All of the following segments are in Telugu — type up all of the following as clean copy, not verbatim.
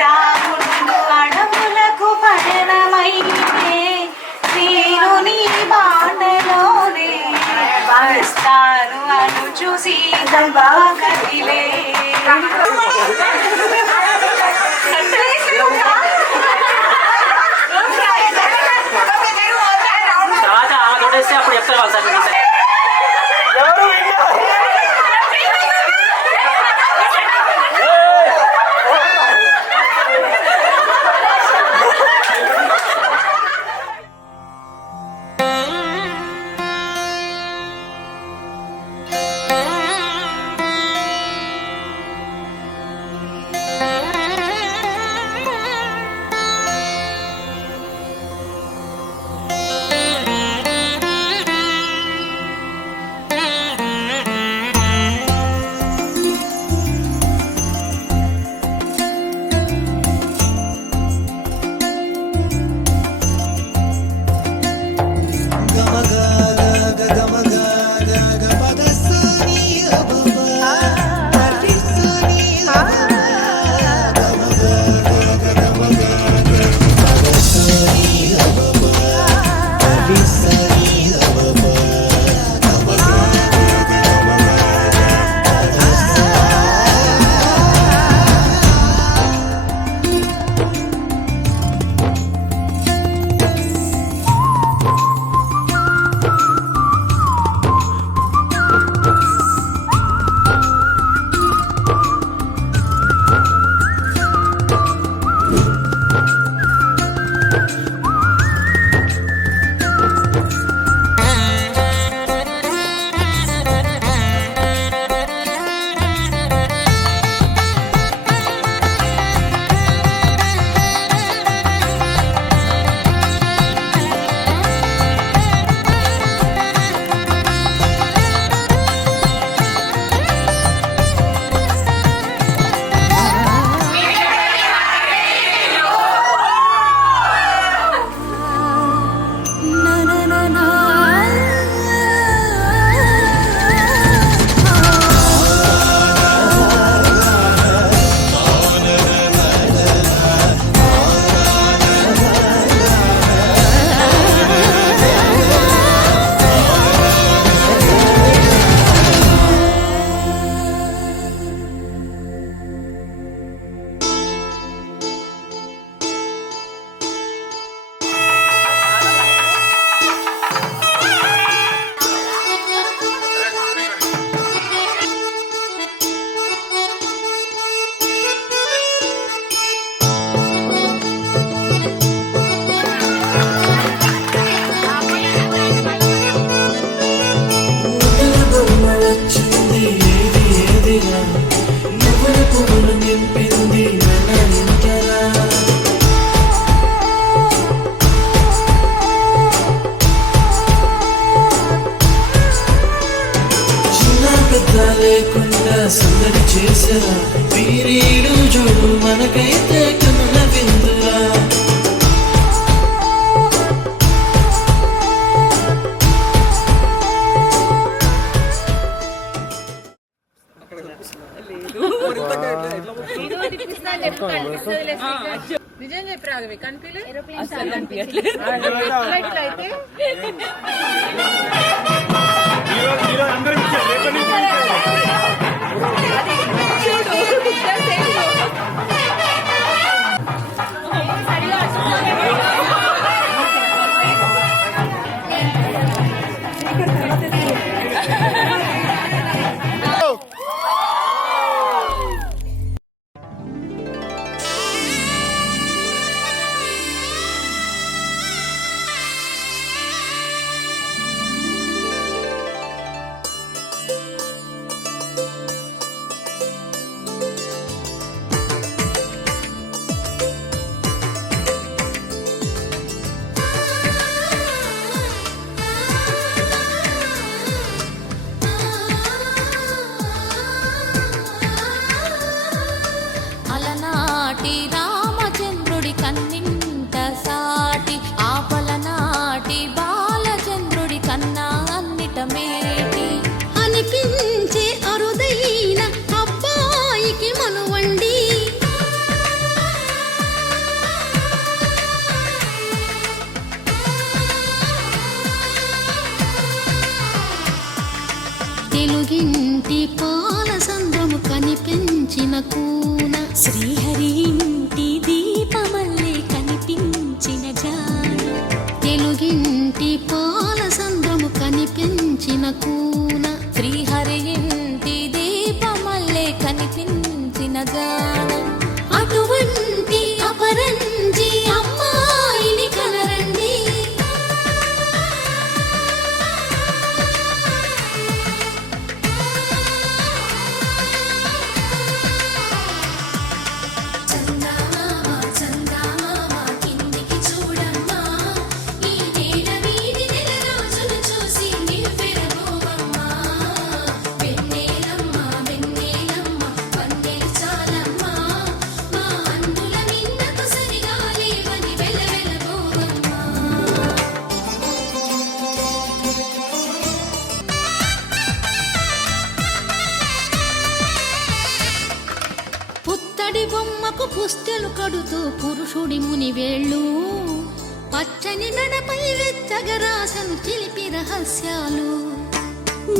రాముడు అడవులకు పయనమైతే శ్రీరుని బాటలోనే వస్తాను అను చూసి కదిలే అప్పుడు చెప్తారు సార్ లేకుండా సందడి చేసరా వీరీడు చూడు మనకైతే కనుల విందురా నిజం చెప్పి కనిపించలేదు పుస్తెలు కడుతూ పురుషుడి ముని వేళ్ళు పచ్చని నడపై వెచ్చగరాసను చిలిపి రహస్యాలు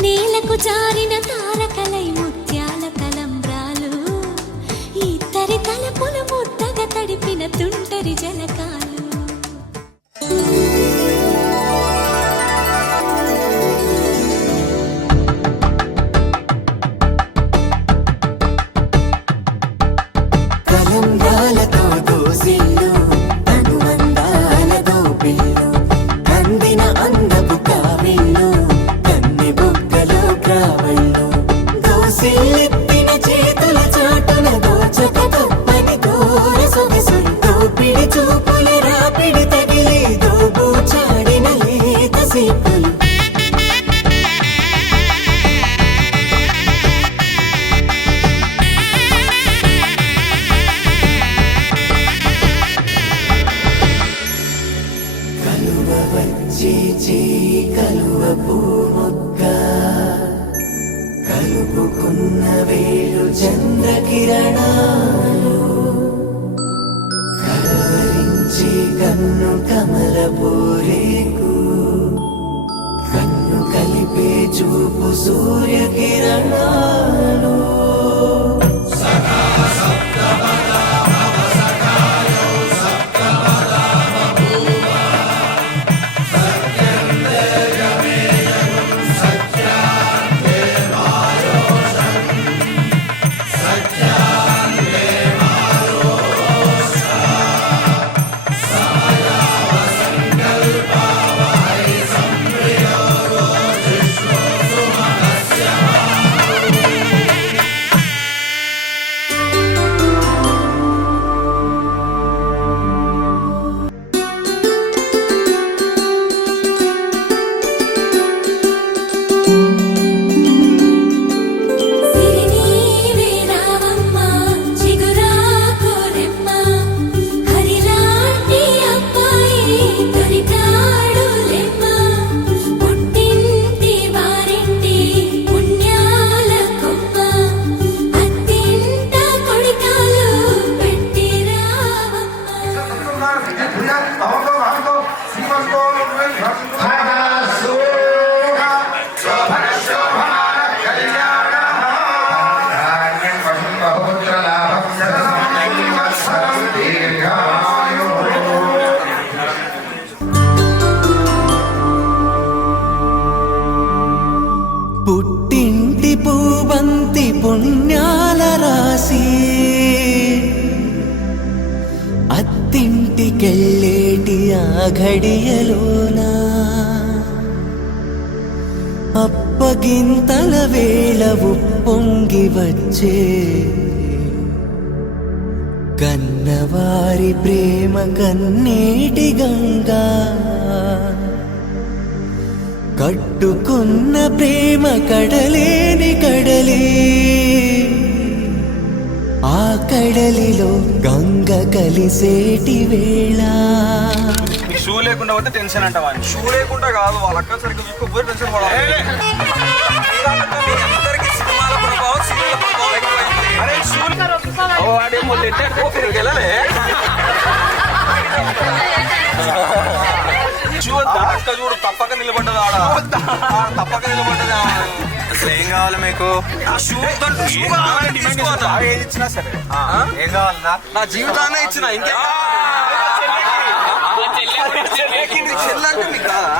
నేలకు జారిన తారకలై ముత్యాల తలంబ్రాలు ఇద్దరి తలపులు ముద్దగా తడిపిన తుంటరి జలకాలు కలంబ్రాలతో దోసిళ్ళు అనుబంధాలతో పిల్లు అందిన అందపు కావిళ్ళు కన్నె బొక్కలో క్రావళ్ళు దోసిళ్ళెత్తిన చేతుల చాటున దోచక తప్పని దూర సొగసులు దోపిడి చూపుల రాపిడి తగిలి దోబూచాడిన లేత సీపులు కలువ వచ్చే కలువ పూముక్క కలుపుకున్న వేలు చంద్రకిరణాలు కలవరించి కన్ను కమల పూరేకు కన్ను కలిపే చూపు సూర్యకిరణాలు పుట్టింటి పూబంతి పుణ్యాల రాసి అత్తింటికెళ్ళేటి ఆ ఘడియలోనా అప్పగింతల వేళ ఉప్పొంగి వచ్చే కన్నవారి ప్రేమ కన్నీటి గంగా కట్టుకున్న ప్రేమ కడలేని కడలి ఆ కడలిలో గంగ కలిసేటి వేళ షూ లేకుండా పోతే టెన్షన్ అంటావా? షూ లేకుండా కాదు, వాళ్ళ అక్క సరిగ్గా చూసుకోకపోతే టెన్షన్ పడాలి. మీ అందరికీ సినిమాల ప్రభావం, సీరియల్ ప్రభావం ఎక్కువైంది. అరే షూలు వాడేమో వెళ్ళలే షూ అక్క చూడు తప్పక నిలబడ్డది ఆడ, తప్పక నిలబడ్డది. అసలు ఏం కావాలి మీకు? షూ ఏది ఇచ్చినా సరే ఏం కావాలన్నా నా జీవితాన్ని ఇచ్చిన ఇంకా చెల్లంటే మీకు కాదా?